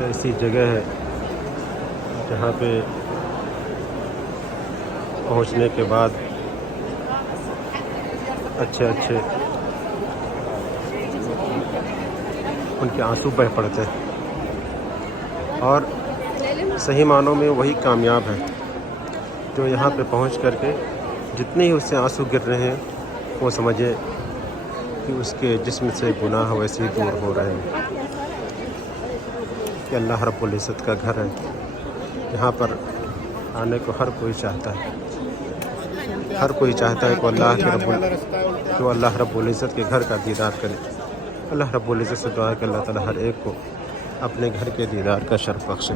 ऐसी जगह है जहाँ पे पहुँचने के बाद अच्छे उनके आंसू बह पड़ते हैं और सही मानों में वही कामयाब है जो यहाँ पे पहुँच करके जितने ही उससे आंसू गिर रहे हैं वो समझे कि उसके जिस्म से गुनाह वैसे ही दूर हो रहे हैं। कि अल्लाह रब्बुल इज़्ज़त का घर है, यहाँ पर आने को हर कोई चाहता है। हर कोई चाहता है कि अल्लाह रब्बुल इज़्ज़त के घर का दीदार करे। अल्लाह रब्बुल इज़्ज़त से दुआ है कि अल्लाह ताला हर एक को अपने घर के दीदार का शर्फ बख्शे।